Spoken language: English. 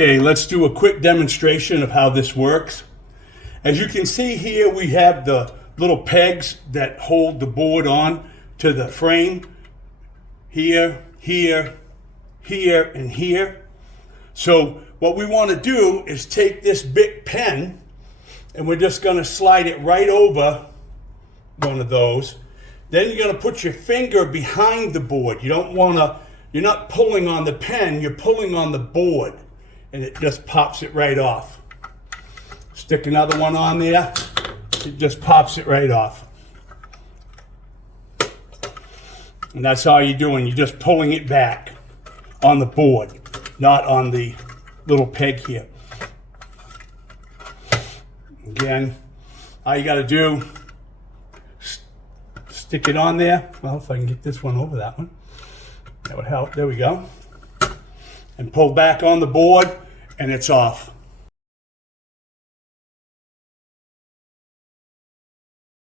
Okay, let's do a quick demonstration of how this works. As you can see here, we have the little pegs that hold the board on to the frame. Here, here, here, and here. So what we want to do is take this big pen and we're just going to slide it right over one of those. Then you're going to put your finger behind the board. You don't want to, you're not pulling on the pen, you're pulling on the board. And it just pops it right off. Stick another one on there, it just pops it right off. And that's all you're doing, you're just pulling it back on the board, not on the little peg here. Again, all you gotta do, stick it on there. Well, if I can get this one over that one, that would help. There we go. And pull back on the board, and it's off.